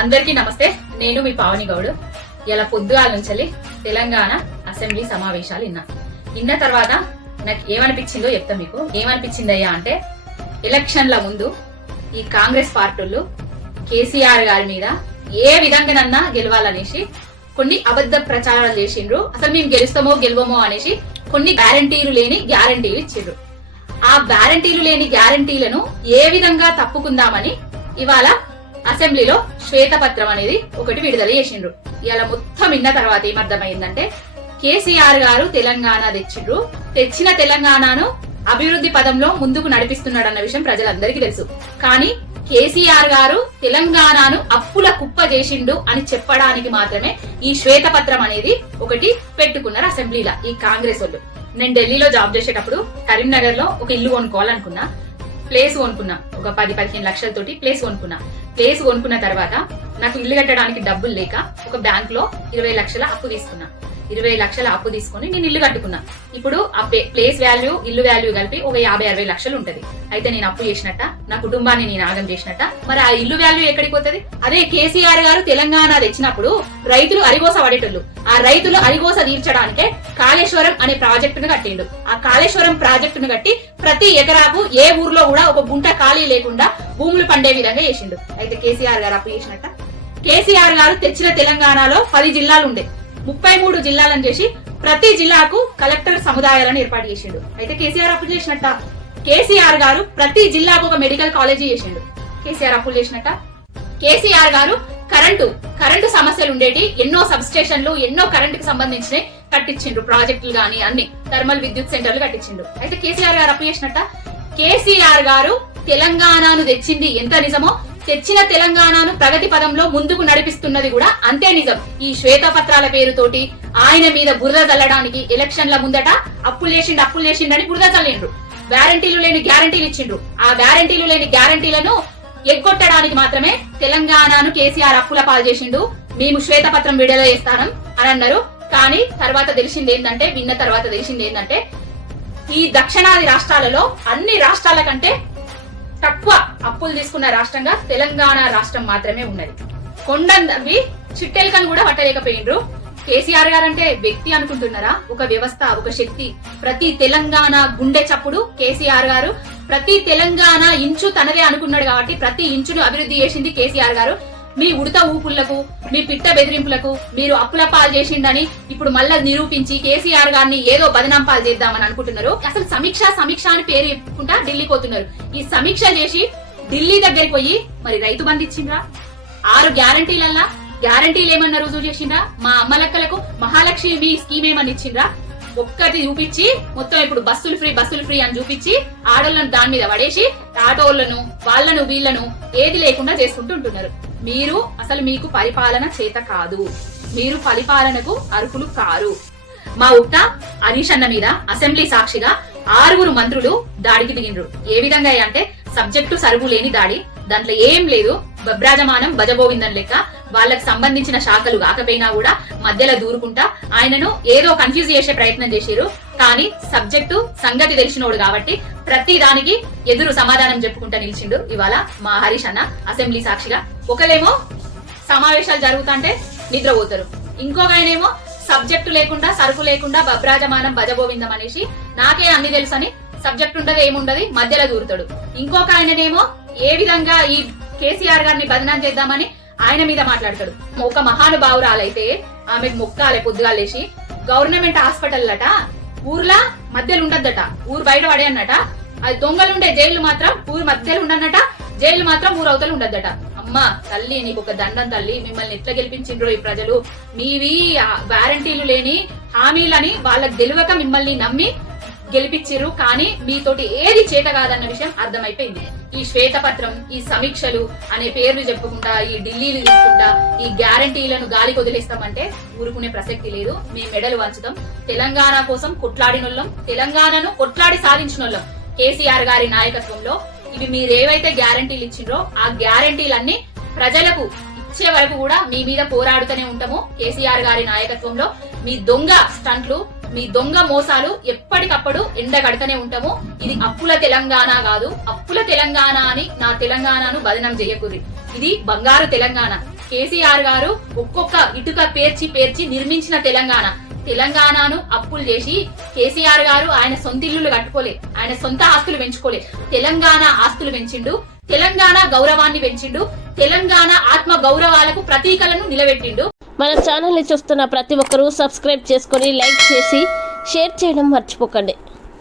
అందరికీ నమస్తే. నేను మీ పావని గౌడ్. ఇలా పొద్దుగాల నుంచి తెలంగాణ అసెంబ్లీ సమావేశాలు విన్న తర్వాత నాకు ఏమనిపించిందో చెప్తా మీకు. ఏమనిపించిందయ్యా అంటే, ఎలక్షన్ల ముందు ఈ కాంగ్రెస్ పార్టీలు కేసీఆర్ గారి మీద ఏ విధంగానన్నా గెలవాలనేసి కొన్ని అబద్ధ ప్రచారాలు చేసిండ్రు. అసలు మేము గెలుస్తామో గెలవమో అనేసి కొన్ని గ్యారంటీలు లేని గ్యారంటీలు ఇచ్చిండ్రు. ఆ గ్యారంటీలు లేని గ్యారంటీలను ఏ విధంగా తప్పుకుందామని ఇవాళ అసెంబ్లీలో శ్వేతపత్రం అనేది ఒకటి విడుదల చేసిండ్రు. ఇలా మొత్తం విన్న తర్వాత ఏమర్థమైందంటే, కేసీఆర్ గారు తెలంగాణ తెచ్చిన తెలంగాణను అభివృద్ధి పదంలో ముందుకు నడిపిస్తున్నాడన్న విషయం ప్రజలందరికీ తెలుసు. కానీ కేసీఆర్ గారు తెలంగాణను అప్పుల కుప్ప చేసిండు అని చెప్పడానికి మాత్రమే ఈ శ్వేతపత్రం అనేది ఒకటి పెట్టుకున్నారు అసెంబ్లీలో ఈ కాంగ్రెస్ వాళ్ళు. నేను ఢిల్లీలో జాబ్ చేసేటప్పుడు కరీంనగర్ లో ఒక ఇల్లు కొనుక్కోవాలనుకున్నా. ప్లేస్ కొనుక్కున్నా, ఒక 10-15 లక్షలతోటి ప్లేస్ కొనుక్కున్నా. ప్లేస్ కొనుక్కున్న తర్వాత నాకు ఇల్లు కట్టడానికి డబ్బులు లేక ఒక బ్యాంక్ లో 20 లక్షల అప్పు తీసుకున్నా. 20 లక్షల అప్పు తీసుకుని నేను ఇల్లు కట్టుకున్నా. ఇప్పుడు ఆ ప్లేస్ వాల్యూ ఇల్లు వాల్యూ కలిపి ఒక 50-60 లక్షలు ఉంటది. అయితే నేను అప్పు చేసినట్ట, నా కుటుంబాన్ని నేను ఆగం చేసినట్ట. మరి ఆ ఇల్లు వాల్యూ ఎక్కడికి పోతుంది? అదే కేసీఆర్ గారు తెలంగాణ తెచ్చినప్పుడు రైతులు అరిగోస పడేటోళ్ళు. ఆ రైతులు అరిగోస తీర్చడానికే కాళేశ్వరం అనే ప్రాజెక్టును కట్టిండు. ఆ కాళేశ్వరం ప్రాజెక్టును కట్టి ప్రతి ఎకరాకు ఏ ఊర్లో కూడా ఒక గుంట ఖాళీ లేకుండా భూములు పండే విధంగా చేసిండు. అయితే కేసీఆర్ గారు అప్పు చేసినట్ట. కేసీఆర్ గారు తెచ్చిన తెలంగాణలో 10 జిల్లాలు ఉండే, 33 జిల్లాలను చేసి ప్రతి జిల్లాకు కలెక్టర్ సముదాయాలను ఏర్పాటు చేసిండు. అయితే కేసీఆర్ అప్పులు చేసినట్ట. కేసీఆర్ గారు ప్రతి జిల్లాకు ఒక మెడికల్ కాలేజీ చేసిండు. కేసీఆర్ అప్పులు చేసినట్ట. కేసీఆర్ గారు కరెంటు సమస్యలు ఉండేటి ఎన్నో సబ్ స్టేషన్లు, ఎన్నో కరెంటుకు సంబంధించిన కట్టించిండు. ప్రాజెక్టులు గానీ అన్ని థర్మల్ విద్యుత్ సెంటర్లు కట్టించిండు. అయితే కేసీఆర్ గారు అప్పు చేసినట్ట. కేసీఆర్ గారు తెలంగాణను తెచ్చింది ఎంత నిజమో, తెచ్చిన తెలంగాణను ప్రగతి పదంలో ముందుకు నడిపిస్తున్నది కూడా అంతే నిజం. ఈ శ్వేతపత్రాల పేరుతోటి ఆయన మీద బురద చల్లడానికి ఎలక్షన్ల ముందట అప్పులు చేసిండని బురద చల్లిండ్రు. గ్యారంటీలు లేని గ్యారంటీలు ఇచ్చిండ్రు. ఆ గ్యారంటీలు లేని గ్యారంటీలను ఎగ్గొట్టడానికి మాత్రమే తెలంగాణను కేసీఆర్ అప్పుల పాలు చేసిండు. మేము శ్వేతపత్రం విడుదల చేస్తానం అని అన్నారు. కానీ విన్న తర్వాత తెలిసింది ఏంటంటే, ఈ దక్షిణాది రాష్ట్రాలలో అన్ని రాష్ట్రాల కంటే తక్కువ అప్పులు తీసుకున్న రాష్ట్రంగా తెలంగాణ రాష్ట్రం మాత్రమే ఉన్నది. కొండవి చిట్టెలకను కూడా పట్టలేకపోయిండ్రు. కేసీఆర్ గారు అంటే వ్యక్తి అనుకుంటున్నారా? ఒక వ్యవస్థ, ఒక శక్తి. ప్రతి తెలంగాణ గుండె చప్పుడు కేసీఆర్ గారు. ప్రతి తెలంగాణ ఇంచు తనదే అనుకున్నాడు కాబట్టి ప్రతి ఇంచును అభివృద్ధి చేసింది కేసీఆర్ గారు. మీ ఉడత ఊపులకు, మీ పిట్ట బెదిరింపులకు మీరు అప్పుల పాలు చేసిండని ఇప్పుడు మళ్ళా నిరూపించి కేసీఆర్ గారిని ఏదో బదనాం పాలు చేద్దామని అనుకుంటున్నారు. అసలు సమీక్ష అని పేరు చెప్పుకుంటా ఢిల్లీ పోతున్నారు. ఈ సమీక్ష చేసి ఢిల్లీ దగ్గరికి పోయి మరి రైతు బంధు ఇచ్చిండ్రా? 6 గ్యారంటీలల్లా గ్యారంటీలు ఏమన్నా రుజువు చేసిండ్రా? మా అమ్మలక్కలకు మహాలక్ష్మి స్కీమ్ ఏమన్నా ఇచ్చిండ్రా? ఒక్కటి చూపించి మొత్తం ఇప్పుడు బస్సులు ఫ్రీ అని చూపించి ఆడోళ్ళను దాని మీద పడేసి ఆటోళ్లను వాళ్ళను వీళ్లను ఏది లేకుండా చేసుకుంటూ ఉంటున్నారు. మీకు పరిపాలన చేత కాదు. మీరు పరిపాలనకు అర్హులు కారు. మా ఉక్త హరీష్ అన్న మీద అసెంబ్లీ సాక్షిగా 6 మంత్రులు దాడికి దిగిండ్రు. ఏ విధంగా అంటే, సబ్జెక్టు సరువు లేని దాడి. దాంట్లో ఏం లేదు, బబ్రాజమానం భజగోవిందం లెక్క. వాళ్ళకి సంబంధించిన శాఖలు కాకపోయినా కూడా మధ్యలో దూరుకుంటా ఆయనను ఏదో కన్ఫ్యూజ్ చేసే ప్రయత్నం చేశారు. కానీ సబ్జెక్టు సంగతి తెలిసినోడు కాబట్టి ప్రతి దానికి ఎదురు సమాధానం చెప్పుకుంటా నిలిచిండు ఇవాళ మా హరీష్ అన్న అసెంబ్లీ సాక్షిగా. ఒకలేమో సమావేశాలు జరుగుతుంటే నిద్రపోతారు, ఇంకొక ఆయనేమో సబ్జెక్టు లేకుండా సరుకు లేకుండా బబ్రాజమానం భజగోవిందం అనేసి నాకే అన్ని తెలుసని సబ్జెక్ట్ ఉండదు ఏముండదు మధ్యలో దూరుతాడు. ఇంకొక ఆయననేమో ఏ విధంగా ఈ కేసీఆర్ గారిని బదనాం చేద్దామని ఆయన మీద మాట్లాడతాడు. ఒక మహానుభావురాలైతే ఆమెకు మొక్కాలే పొద్దుగాలేసి, గవర్నమెంట్ హాస్పిటల్ అట ఊర్లా మధ్యలో ఉండద్దట, ఊరు బయట పడే అన్నట. అది దొంగలుండే జైలు మాత్రం ఊరు మధ్యలో ఉండన్నట, జైలు మాత్రం ఊరు అవతలు ఉండద్దట. అమ్మా తల్లి, నీకు ఒక దండం తల్లి. మిమ్మల్ని ఎట్లా గెలిపించిండ్రో ఈ ప్రజలు. మీవి గ్యారంటీలు లేని హామీలని వాళ్ళకి తెలియక మిమ్మల్ని నమ్మి గెలిపించారు. కానీ మీతోటి ఏది చేత కాదన్న విషయం అర్థమైపోయింది. ఈ శ్వేతపత్రం, ఈ సమీక్షలు అనే పేర్లు చెప్పుకుంటా, ఈ ఢిల్లీలు తీసుకుంటా ఈ గ్యారంటీలను గాలికి వదిలేస్తామంటే ఊరుకునే ప్రసక్తి లేదు. మీ మెడలు వంచుతాం. తెలంగాణ కోసం కొట్లాడినోళ్ళం, తెలంగాణను కొట్లాడి సాధించినోళ్ళం కేసీఆర్ గారి నాయకత్వంలో. ఇవి మీరేవైతే గ్యారంటీలు ఇచ్చిండ్రో ఆ గ్యారంటీలన్నీ ప్రజలకు ఇచ్చే వరకు కూడా మీ మీద పోరాడుతూనే ఉంటాము. కేసీఆర్ గారి నాయకత్వంలో మీ దొంగ స్టంట్లు, మీ దొంగ మోసాలు ఎప్పటికప్పుడు ఎండగడతనే ఉంటాము. ఇది అప్పుల తెలంగాణ కాదు. అప్పుల తెలంగాణ అని నా తెలంగాణను బదనం చేయకుర్రి. ఇది బంగారు తెలంగాణ. కేసీఆర్ గారు ఒక్కొక్క ఇటుక పేర్చి పేర్చి నిర్మించిన తెలంగాణను అప్పులు చేసి కేసీఆర్ గారు ఆయన సొంత ఇల్లులు కట్టుకోలే, ఆయన సొంత ఆస్తులు పెంచుకోలే, తెలంగాణ ఆస్తులు పెంచిండు, తెలంగాణ గౌరవాన్ని పెంచిండు, తెలంగాణ ఆత్మ గౌరవాలకు ప్రతీకలను నిలబెట్టిండు. మన ఛానల్ ని చూస్తున్న ప్రతి ఒక్కరూ సబ్స్క్రైబ్ చేసుకొని లైక్ చేసి షేర్ చేయడం మర్చిపోకండి.